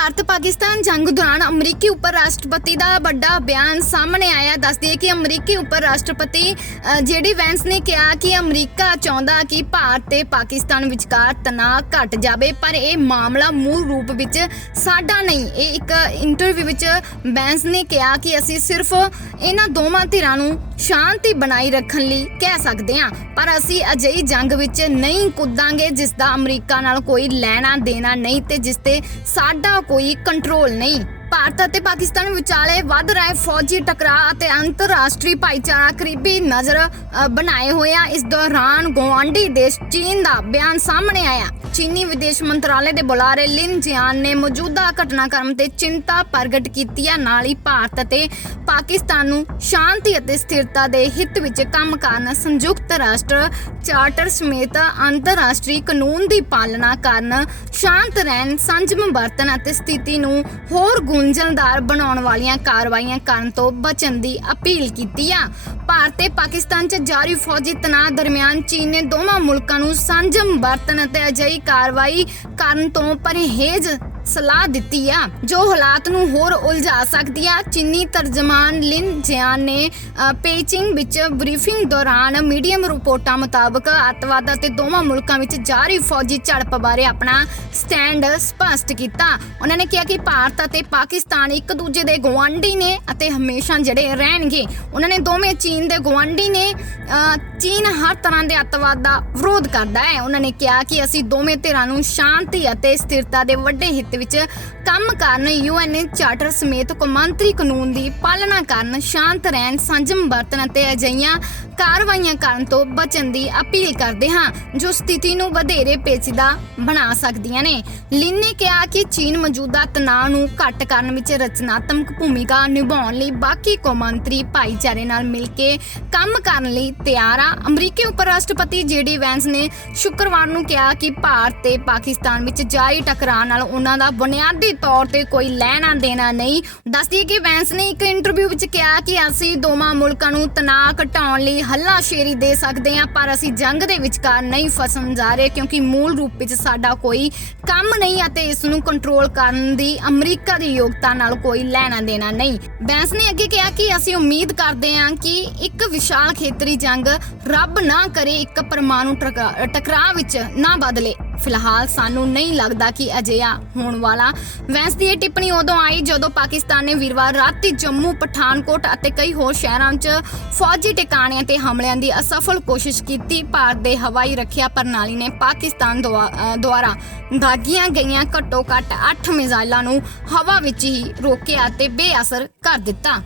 ਭਾਰਤ ਪਾਕਿਸਤਾਨ ਜੰਗ ਦੌਰਾਨ ਅਮਰੀਕੀ ਉਪ ਰਾਸ਼ਟਰਪਤੀ ਦਾ ਵੱਡਾ ਬਿਆਨ ਸਾਹਮਣੇ ਆਇਆ। ਦੱਸਦੀ ਹੈ ਕਿ ਅਮਰੀਕੀ ਉਪ ਰਾਸ਼ਟਰਪਤੀ ਜੇਡੀ ਵੈਂਸ ਨੇ ਕਿਹਾ ਕਿ ਅਮਰੀਕਾ ਚਾਹੁੰਦਾ ਕਿ ਭਾਰਤ ਤੇ ਪਾਕਿਸਤਾਨ ਵਿਚਕਾਰ ਤਣਾਅ ਘਟ ਜਾਵੇ, ਪਰ ਇਹ ਮਾਮਲਾ ਮੂਲ ਰੂਪ ਵਿੱਚ ਸਾਡਾ ਨਹੀਂ। ਇਹ ਇੱਕ ਇੰਟਰਵਿਊ ਵਿੱਚ ਵੈਂਸ ਨੇ ਕਿਹਾ ਕਿ ਅਸੀਂ ਸਿਰਫ ਇਹਨਾਂ ਦੋਵਾਂ ਧਿਰਾਂ ਨੂੰ ਸ਼ਾਂਤੀ ਬਣਾਈ ਰੱਖਣ ਲਈ ਕਹਿ ਸਕਦੇ ਹਾਂ, ਪਰ ਅਸੀਂ ਅਜਿਹੀ ਜੰਗ ਵਿੱਚ ਨਹੀਂ ਕੁੱਦਾਂਗੇ ਜਿਸ ਦਾ ਅਮਰੀਕਾ ਨਾਲ ਕੋਈ ਲੈਣਾ ਦੇਣਾ ਨਹੀਂ ਤੇ ਜਿਸ ਤੇ ਸਾਡਾ ਕੋਈ ਕੰਟਰੋਲ ਨਹੀਂ। ਭਾਰਤ ਅਤੇ ਪਾਕਿਸਤਾਨ ਵਿਚਾਲੇ ਵੱਧ ਰਹੇ ਫੌਜੀ ਟਕਰਾਅ ਅਤੇ ਅੰਤਰਰਾਸ਼ਟਰੀ ਭਾਈਚਾਰਾ ਕਰੀਬੀ ਨਜ਼ਰ ਬਣਾਏ ਹੋਏ ਇਸ ਦੌਰਾਨ ਗੁਆਂਢੀ ਦੇਸ਼ ਚੀਨ ਦਾ ਬਿਆਨ ਸਾਹਮਣੇ ਆਇਆ। ਚੀਨੀ ਵਿਦੇਸ਼ ਮੰਤਰਾਲੇ ਦੇ ਬੁਲਾਰੇ ਲਿਨ ਜਿਆਨ ਨੇ ਮੌਜੂਦਾ ਘਟਨਾਕ੍ਰਮ ਤੇ ਚਿੰਤਾ ਪ੍ਰਗਟ ਕੀਤੀ ਹੈ ਨਾਲ ਹੀ ਭਾਰਤ ਅਤੇ ਪਾਕਿਸਤਾਨ ਨੂੰ ਸ਼ਾਂਤੀ ਅਤੇ ਸਥਿਰਤਾ ਦੇ ਹਿੱਤ ਵਿੱਚ ਕੰਮ ਕਰਨ ਸੰਯੁਕਤ ਰਾਸ਼ਟਰ ਚਾਰਟਰ ਸਮੇਤ ਅੰਤਰਰਾਸ਼ਟਰੀ ਕਾਨੂੰਨ ਦੀ ਪਾਲਣਾ ਕਰਨ, ਸ਼ਾਂਤ ਰਹਿਣ, ਸੰਜਮ ਵਰਤਨ ਅਤੇ ਸਥਿਤੀ ਨੂੰ ਹੋਰ ਗੁੰਝਲਦਾਰ ਬਣਾਉਣ ਵਾਲੀਆਂ ਕਾਰਵਾਈਆਂ ਕਰਨ ਤੋਂ ਬਚਣ ਦੀ ਅਪੀਲ ਕੀਤੀ ਆ। ਭਾਰਤ ਤੇ ਪਾਕਿਸਤਾਨ 'ਚ ਜਾਰੀ ਫੌਜੀ ਤਣਾਅ ਦਰਮਿਆਨ ਚੀਨ ਨੇ ਦੋਵਾਂ ਮੁਲਕਾਂ ਨੂੰ ਸੰਜਮ ਵਰਤਣ ਅਤੇ ਅਜਿਹੀ ਕਾਰਵਾਈ ਕਰਨ ਤੋਂ ਪਰਹੇਜ਼ ਸਲਾਹ ਦਿੱਤੀ ਆ ਜੋ ਹਾਲਾਤ ਨੂੰ ਹੋਰ ਉਲਝਾ ਸਕਦੀ ਆ। ਚੀਨੀ ਤਰਜਮਾਨ ਲਿਨ ਜਿਆਨ ਨੇ ਪੇਚਿੰਗ ਵਿੱਚ ਬਰੀਫਿੰਗ ਦੌਰਾਨ ਮੀਡੀਅਮ ਰਿਪੋਰਟਾਂ ਮੁਤਾਬਕ ਅੱਤਵਾਦ ਅਤੇ ਦੋਵਾਂ ਮੁਲਕਾਂ ਵਿੱਚ ਜਾਰੀ ਫੌਜੀ ਝੜਪ ਬਾਰੇ ਆਪਣਾ ਸਟੈਂਡ ਸਪਸ਼ਟ ਕੀਤਾ। ਉਹਨਾਂ ਨੇ ਕਿਹਾ ਕਿ ਭਾਰਤ ਅਤੇ ਪਾਕਿਸਤਾਨ ਇੱਕ ਦੂਜੇ ਦੇ ਗੁਆਂਢੀ ਨੇ ਅਤੇ ਹਮੇਸ਼ਾ ਜਿਹੜੇ ਰਹਿਣਗੇ ਉਹਨਾਂ ਨੇ ਦੋਵੇਂ ਚੀਨ ਦੇ ਗੁਆਂਢੀ ਨੇ ਅ, ਚੀਨ ਹਰ ਤਰ੍ਹਾਂ ਦੇ ਅੱਤਵਾਦ ਦਾ ਵਿਰੋਧ ਕਰਦਾ ਹੈ। ਉਹਨਾਂ ਨੇ ਕਿਹਾ ਕਿ ਅਸੀਂ ਦੋਵੇਂ ਧਿਰਾਂ ਨੂੰ ਸ਼ਾਂਤੀ ਅਤੇ ਸਥਿਰਤਾ ਦੇ ਵੱਡੇ ਹਿੱਤ ਵਿੱਚ ਕੰਮ ਕਰਨ ਯੂਐਨਏ ਚਾਰਟਰ ਸਮੇਤ ਕੌਮਾਂਤਰੀ ਕਾਨੂੰਨ ਦੀ ਪਾਲਣਾ ਕਰਨ, ਸ਼ਾਂਤ ਰਹਿਣ, ਸੰਜਮ ਵਰਤਨ ਅਤੇ ਅਜਿਹੀਆਂ ਕਾਰਵਾਈਆਂ ਕਰਨ ਤੋਂ ਬਚਣ ਦੀ ਅਪੀਲ ਕਰਦੇ ਹਾਂ, ਜੋ ਸਥਿਤੀ ਨੂੰ ਵਧੇਰੇ ਪੇਚੀਦਾ ਬਣਾ ਸਕਦੀਆਂ ਨੇ। ਲਿਨ ਨੇ ਕਿਹਾ ਕਿ ਚੀਨ ਮੌਜੂਦਾ ਤਣਾਅ ਨੂੰ ਘੱਟ ਕਰਨ ਵਿੱਚ ਰਚਨਾਤਮਕ ਭੂਮਿਕਾ ਨਿਭਾਉਣ ਲਈ ਬਾਕੀ ਕੌਮਾਂਤਰੀ ਭਾਈਚਾਰੇ ਨਾਲ ਮਿਲ ਕੇ ਕੰਮ ਕਰਨ ਲਈ ਤਿਆਰ ਆ। ਅਮਰੀਕੀ ਉਪ ਰਾਸ਼ਟਰਪਤੀ ਜੀਡੀ ਵੈਂਸ ਨੇ ਸ਼ੁੱਕਰਵਾਰ ਨੂੰ ਕਿਹਾ ਕਿ ਭਾਰਤ ਤੇ ਪਾਕਿਸਤਾਨ ਵਿੱਚ ਜਾਰੀ ਟਕਰਾਅ ਨਾਲ ਉਹਨਾਂ ਦਾ ਬੁਨਿਆਦੀ ਤੌਰ ਤੇ ਕੋਈ ਲੈਣਾ ਦੇਣਾ ਨਹੀਂ। ਦੱਸਦੀ ਕਿ ਵੈਂਸ ਨੇ ਇੱਕ ਇੰਟਰਵਿਊ ਵਿੱਚ ਕਿਹਾ ਕਿ ਅਸੀਂ ਦੋਵਾਂ ਮੁਲਕਾਂ ਨੂੰ ਤਣਾਅ ਘਟਾਉਣ ਲਈ ਹੱਲਾਸ਼ੇਰੀ ਦੇ ਸਕਦੇ ਹਾਂ, ਪਰ ਅਸੀਂ ਜੰਗ ਦੇ ਵਿਚਕਾਰ ਨਹੀਂ ਫਸਣ ਜਾ ਰਹੇ ਕਿਉਂਕਿ ਮੂਲ ਰੂਪ ਵਿੱਚ ਸਾਡਾ ਕੋਈ ਕੰਮ ਨਹੀਂ ਅਤੇ ਇਸ ਨੂੰ ਕੰਟਰੋਲ ਕਰਨ ਦੀ ਅਮਰੀਕਾ ਦੀ ਯੋਗਤਾ ਨਾਲ ਕੋਈ ਲੈਣਾ ਦੇਣਾ ਨਹੀਂ। ਬੈਂਸ ਨੇ ਅੱਗੇ ਕਿਹਾ ਕਿ ਅਸੀਂ ਉਮੀਦ ਕਰਦੇ ਹਾਂ ਕਿ ਇੱਕ ਵਿਸ਼ਾਲ ਖੇਤਰੀ ਜੰਗ ਰੱਬ ਨਾ ਕਰੇ, ਇੱਕ ਪਰਮਾਣੂ ਟਕਰਾ- ਟਕਰਾਅ ਵਿੱਚ ਨਾ ਬਦਲੇ। ਫਿਲਹਾਲ ਸਾਨੂੰ ਨਹੀਂ ਲੱਗਦਾ ਕਿ ਅਜਿਹਾ ਹੋਣ ਵਾਲਾ। ਵੈਂਸ ਦੀ ਇਹ ਟਿੱਪਣੀ ਉਦੋਂ ਆਈ ਜਦੋਂ ਪਾਕਿਸਤਾਨ ਨੇ ਵੀਰਵਾਰ ਰਾਤੀ ਜੰਮੂ, ਪਠਾਨਕੋਟ ਅਤੇ ਕਈ ਹੋਰ ਸ਼ਹਿਰਾਂ 'ਚ ਫੌਜੀ ਟਿਕਾਣਿਆਂ ਤੇ ਹਮਲਿਆਂ ਦੀ ਅਸਫਲ ਕੋਸ਼ਿਸ਼ ਕੀਤੀ। ਭਾਰਤ ਦੇ ਹਵਾਈ ਰੱਖਿਆ ਪ੍ਰਣਾਲੀ ਨੇ ਪਾਕਿਸਤਾਨ ਦੁਆਰਾ ਦਾਗੀਆਂ ਗਈਆਂ ਘੱਟੋ ਘੱਟ 8 ਮਿਜ਼ਾਈਲਾਂ ਨੂੰ ਹਵਾ ਵਿੱਚ ਹੀ ਰੋਕਿਆ ਤੇ ਬੇਅਸਰ ਕਰ ਦਿੱਤਾ।